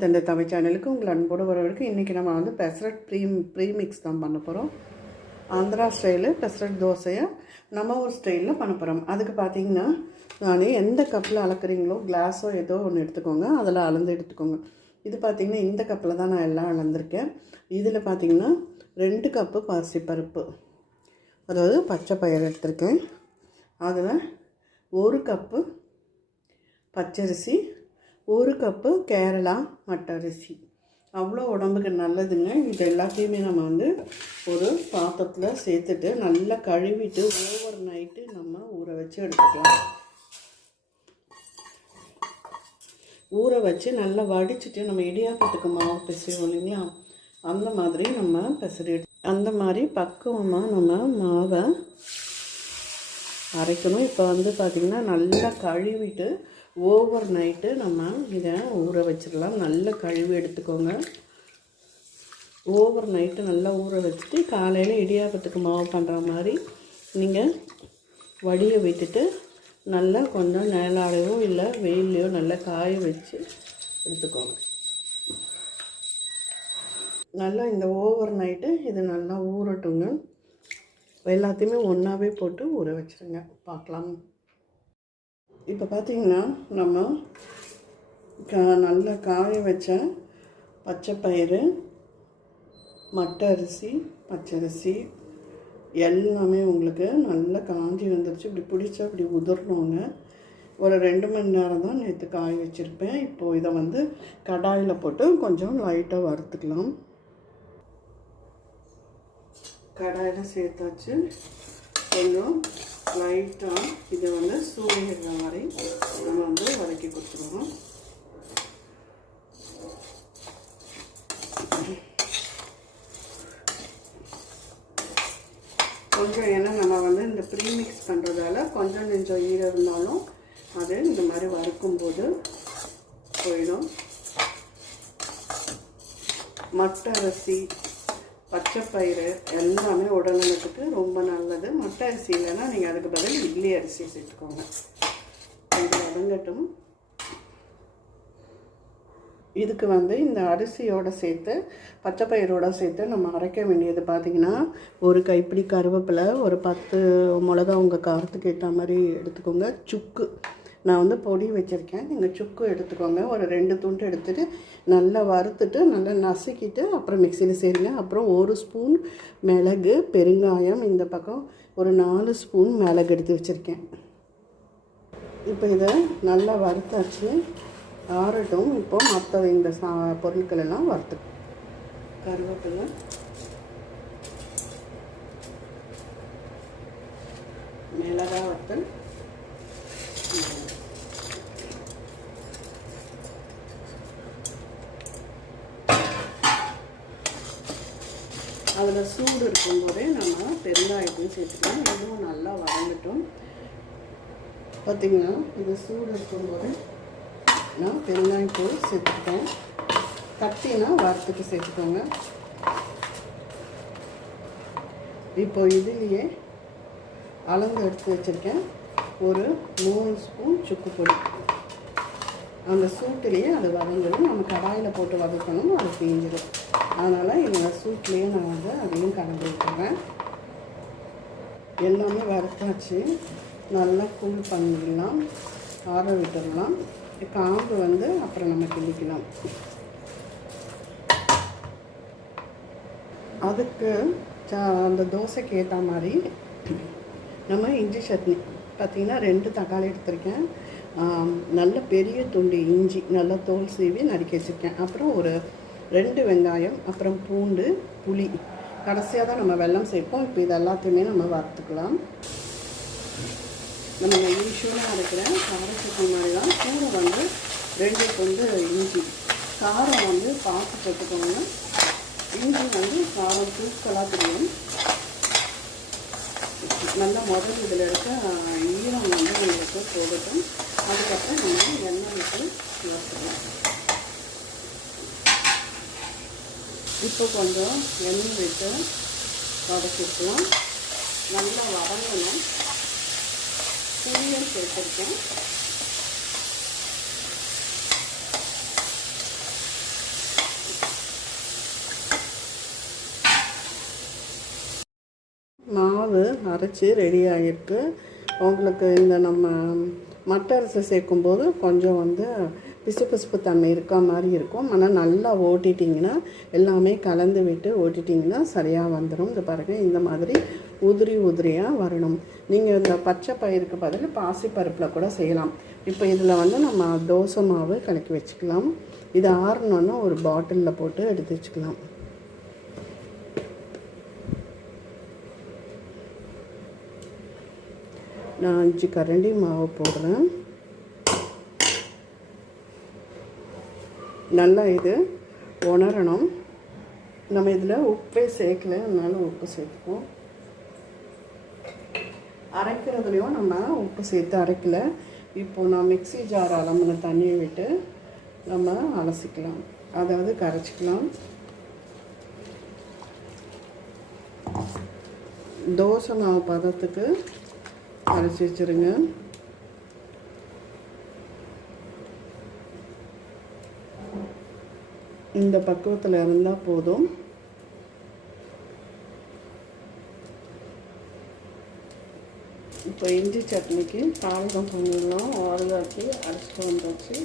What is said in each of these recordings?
தந்தை தமிழ் சேனலுக்கு உங்கள் அன்போடு வரவருக்கு இன்றைக்கி நம்ம வந்து பெசரட் ப்ரீ ப்ரீ மிக்ஸ் தான் பண்ண போகிறோம் ஆந்திரா ஸ்டைலு பெசரட் தோசையை நம்ம ஒரு ஸ்டைலில் பண்ண போகிறோம் அதுக்கு பார்த்தீங்கன்னா நான் எந்த கப்பில் அளக்குறீங்களோ கிளாஸோ ஏதோ ஒன்று எடுத்துக்கோங்க. அதில் அளந்து எடுத்துக்கோங்க. இது பார்த்திங்கன்னா இந்த கப்பில் தான் நான் எல்லாம் அளந்திருக்கேன். இதில் பார்த்தீங்கன்னா ரெண்டு கப்பு பாசிப்பருப்பு அதாவது பச்சை பயிர் எடுத்திருக்கேன். அதில் ஒரு கப்பு பச்சரிசி ஒரு கப்பு கேரளா மட்டரிசி அவ்வளோ உடம்புக்கு நல்லதுங்க. இது எல்லாத்தையுமே நம்ம வந்து ஒரு பாத்திரத்தில் சேர்த்துட்டு நல்லா கழுவிட்டு ஓவர் நைட்டு நம்ம ஊற வச்சு எடுத்துக்கலாம். ஊற வச்சு நல்லா வடிச்சிட்டு நம்ம இடியாப்பத்துக்கு மாவு பிசைவோம் இல்லைங்களா? அந்த மாதிரி நம்ம பிசறி அந்த மாதிரி பக்குவமாக நம்ம மாவை அரைக்கணும். இப்போ வந்து பார்த்திங்கன்னா நல்லா கழுவிட்டு ஓவர் நைட்டு நம்ம இதை ஊற வச்சிடலாம். நல்லா கழுவி எடுத்துக்கோங்க. ஓவர் நைட்டு நல்லா ஊற வச்சுட்டு காலையில் இடியாப்பத்துக்கு மாவு பண்ணுற மாதிரி நீங்கள் வடியை விட்டுட்டு நல்லா கொஞ்சம் நிழலாடையோ இல்லை வெயிலையோ நல்லா காய வச்சு எடுத்துக்கோங்க. நல்லா இந்த ஓவர் நைட்டு இது நல்லா ஊறட்டுங்க. எல்லாத்தையுமே ஒன்றாவே போட்டு ஊற வச்சுருங்க. பார்க்கலாம். இப்போ பார்த்தீங்கன்னா நம்ம கா நல்லா காய வச்ச பச்சை பயிறு மட்டை அரிசி பச்சரிசி எல்லாமே உங்களுக்கு நல்லா காஞ்சி வந்துருச்சு. இப்படி பிடிச்சா இப்படி உதிரணுங்க. ஒரு ரெண்டு மணி நேரம் தான் நேற்று காய வச்சுருப்பேன். இப்போது இதை வந்து கடாயில் போட்டு கொஞ்சம் லைட்டாக வறுத்துக்கலாம். கடாயில் சேர்த்தாச்சு. கொஞ்சம் லைட்டாக இதை வந்து சூடுகிற மாதிரி நம்ம வந்து வதக்கி கொடுத்துருவோம். கொஞ்சம் ஏன்னா நம்ம வந்து இந்த ப்ரீமிக்ஸ் பண்ணுறதால கொஞ்சம் நெஞ்சம் ஈரம் இருந்தாலும் அது இந்த மாதிரி வறுக்கும்போது போயிடும். மட்டை அரிசி பச்சைப்பயிறு எல்லாமே உடல்நலத்துக்கு ரொம்ப நல்லது. மட்டை அரிசி இல்லைன்னா நீங்கள் அதுக்கு பதில் இட்லி அரிசி சேர்த்துக்கோங்க. கொஞ்சம் வதங்கட்டும். இதுக்கு வந்து இந்த அரிசியோடு சேர்த்து பச்சைப்பயிரோடு சேர்த்து நம்ம அரைக்க வேண்டியது பார்த்திங்கன்னா ஒரு கைப்பிடி கருவேப்பிலை ஒரு பத்து மிளகா உங்கள் காரத்துக்கு ஏற்ற மாதிரி எடுத்துக்கோங்க. சுக்கு. நான் வந்து பொடி வச்சுருக்கேன். நீங்கள் சுக்கு எடுத்துக்கோங்க. ஒரு ரெண்டு துண்டு எடுத்துகிட்டு நல்லா வறுத்துட்டு நல்லா நசுக்கிட்டு அப்புறம் மிக்சியில் சேருங்க அப்புறம் ஒரு ஸ்பூன் மிளகு பெருங்காயம் இந்த பக்கம் ஒரு நாலு ஸ்பூன் மிளகு எடுத்து வச்சுருக்கேன். இப்போ இதை நல்லா வறுத்தாச்சு. ஆறட்டும். இப்போ மற்ற இந்த சா பொருட்கள் எல்லாம் வறுத்து கருவேப்பிலை. மிளகா வத்தல். அதில் சூடு இருக்கும்போதே நம்ம பெருங்காயத்தையும் சேர்த்துக்கலாம். இதுவும் நல்லா வதங்கட்டும். பார்த்திங்கன்னா இது சூடு இருக்கும்போது நான் பெருங்காயத்தூள் சேர்த்துக்கிட்டேன். கத்தினா வரத்துக்கு சேர்த்துக்கோங்க. இப்போ இதுலேயே அளந்து எடுத்து வச்சுருக்கேன். ஒரு மூணு ஸ்பூன் சுக்கு பொடி. அந்த சூட்டுலேயே அது வதங்கணும் நம்ம கடாயில் போட்டு வதக்கணும் அது தீஞ்சிடும். அதனால் என்னோடய சூட்லேயே நான் வந்து அதையும் கலந்து விட்டுறேன். எல்லாமே வறுத்தாச்சு. நல்லா கூல் பண்ணிடலாம். ஆற விட்டுடலாம் காம்பு வந்து அப்புறம் நம்ம கிள்ளிக்கலாம் அதுக்கு அந்த தோசைக்கு ஏற்ற மாதிரி நம்ம இஞ்சி சட்னி. பார்த்திங்கன்னா ரெண்டு தக்காளி எடுத்திருக்கேன். நல்ல பெரிய துண்டு இஞ்சி நல்லா தோல் சீவி நறுக்கி வச்சுருக்கேன். அப்புறம் ஒரு ரெண்டு வெங்காயம் அப்புறம் பூண்டு புளி. கடைசியாக தான் நம்ம வெள்ளம் சேர்ப்போம். இப்போ இது எல்லாத்தையுமே நம்ம வறுத்துக்கலாம். நம்ம யூஸ்வலாக இருக்கிற கார சட்னி மாதிரி தான் கூட வந்து ரெண்டு கொண்டு இஞ்சி. காரம் வந்து பார்த்து போட்டுக்கோங்க. இஞ்சி வந்து காரம் தூக்கலாக தெரியும். நல்லா முதல் இதில் இருக்க ஈரம் வந்து உங்களுக்கு போடட்டும் அதுக்கப்புறம் நம்ம எண்ணெய் விட்டு வறுத்துக்கலாம் இப்போ கொஞ்சம் எண்ணெய் விட்டு வதக்கிக்கலாம். நல்லா வதங்கணும். புளியும் சேர்த்துருக்கேன். மாவு அரைச்சி ரெடி ஆகிருக்கு உங்களுக்கு இந்த நம்ம மட்டை அரிசி சேர்க்கும்போது கொஞ்சம் வந்து பிசு பிசுப்பு தன்மை இருக்க மாதிரி இருக்கும். ஆனால் நல்லா ஓட்டிட்டிங்கன்னா எல்லாமே கலந்து விட்டு ஓட்டிட்டிங்கன்னா சரியாக வந்துடும் இந்த பாருங்கள் இந்த மாதிரி உதிரி உதிரியாக வரணும். நீங்கள் இந்த பச்சை பயிருக்கு பதில் பாசி பருப்பில் கூட செய்யலாம். இப்போ இதில் வந்து நம்ம தோசை மாவு கலக்கி வச்சுக்கலாம். இது ஆறணுன்னா ஒரு பாட்டிலில் போட்டு எடுத்து வச்சுக்கலாம். நான் அஞ்சு கரண்டி மாவு போடுறேன். நல்லா இது உணரணும். நம்ம இதில் உப்பே சேர்க்கல அதனால உப்பு சேர்த்துப்போம் அரைக்கிறதுலையும் நம்ம உப்பு சேர்த்து அரைக்கல. இப்போ நான் மிக்ஸி ஜார் அலம்புன தண்ணியை விட்டு நம்ம அலசிக்கலாம். அதாவது கரைச்சிக்கலாம். தோசை மாவு பதத்துக்கு அரைச்சி வச்சுருங்க. இந்த பக்குவத்தில் இருந்தால் போதும். இப்போ இஞ்சி சட்னிக்கு பாலகம் கொஞ்சம் ஆறுதாச்சு அரைச்சிட்டு வந்தாச்சு.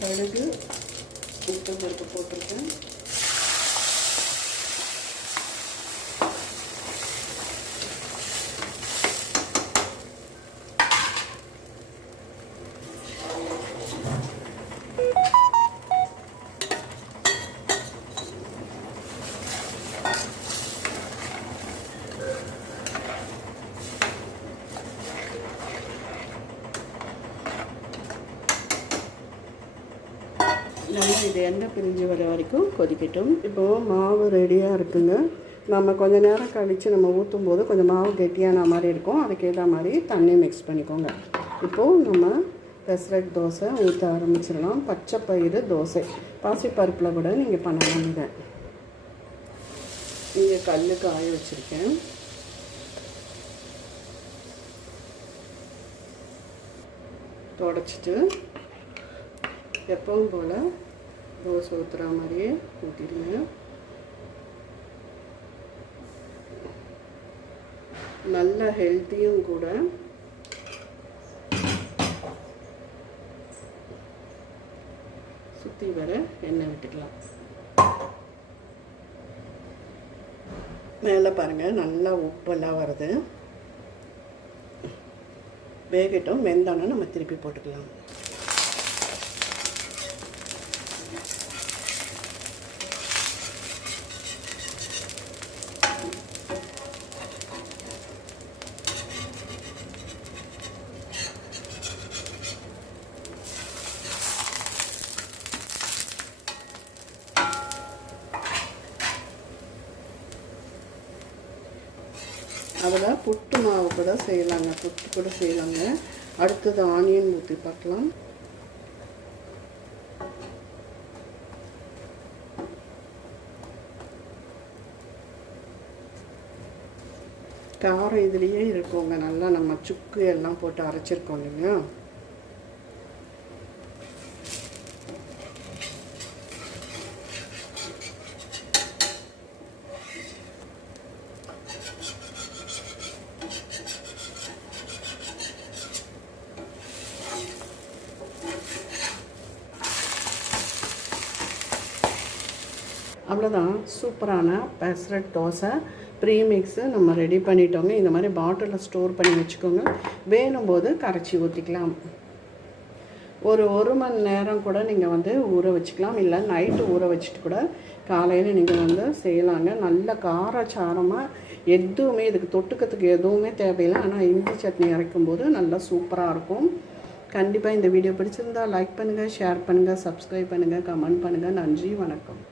கடுகு உப்பு பருப்பு போட்டிருக்கேன். நல்லா இது எண்ணெய் பிரிஞ்சு வர வரைக்கும் கொதிக்கட்டும். இப்போது மாவு ரெடியாக இருக்குங்க. நம்ம கொஞ்சம் நேரம் கழித்து நம்ம ஊற்றும் போது கொஞ்சம் மாவு கெட்டியான மாதிரி இருக்கும். அதுக்கேற்ற மாதிரி தண்ணி மிக்ஸ் பண்ணிக்கோங்க. இப்போது நம்ம பெசரட் தோசை ஊற்ற ஆரம்பிச்சிடலாம். பச்சை பயிறு தோசை. பாசிப்பருப்பில் கூட நீங்கள் பண்ணலாம் இதை. இங்கே கல் காய வச்சுருக்கேன். தொடச்சிட்டு எப்பவும் போல் தோசை ஊற்றுற மாதிரியே ஊற்றிடுங்க நல்ல ஹெல்த்தியும் கூட. சுற்றி வர எண்ணெய் விட்டுக்கலாம். மேலே பாருங்கள் நல்லா உப்பெல்லாம் வருது. வேகட்டும் வெந்தோன்னா நம்ம திருப்பி போட்டுக்கலாம். அதில் புட்டு மாவு கூட செய்யலாங்க. புட்டு கூட செய்யலாங்க. அடுத்தது ஆனியன் ஊற்றி பார்க்கலாம். காரம் இதுலேயே இருக்குங்க. நல்லா நம்ம சுக்கு எல்லாம் போட்டு அரைச்சிருக்கோம் இல்லைங்க அவ்வளோதான் சூப்பரான பெசரட் தோசை ப்ரீமிக்ஸு நம்ம ரெடி பண்ணிட்டோங்க. இந்த மாதிரி பாட்டிலில் ஸ்டோர் பண்ணி வச்சுக்கோங்க. வேணும் போது கரைச்சி ஊற்றிக்கலாம் ஒரு ஒரு மணி நேரம் கூட நீங்கள் வந்து ஊற வச்சுக்கலாம். இல்லை நைட்டு ஊற வச்சுட்டு கூட காலையில் நீங்கள் வந்து செய்யலாங்க. நல்ல காரச்சாரமாக எதுவுமே இதுக்கு தொட்டுக்கிறதுக்கு எதுவுமே தேவையில்லை. ஆனால் இஞ்சி சட்னி அரைக்கும்போது நல்லா சூப்பராக இருக்கும். கண்டிப்பாக இந்த வீடியோ பிடிச்சிருந்தா லைக் பண்ணுங்கள் ஷேர் பண்ணுங்கள் சப்ஸ்கிரைப் பண்ணுங்கள் கமெண்ட் பண்ணுங்கள் நன்றி வணக்கம்.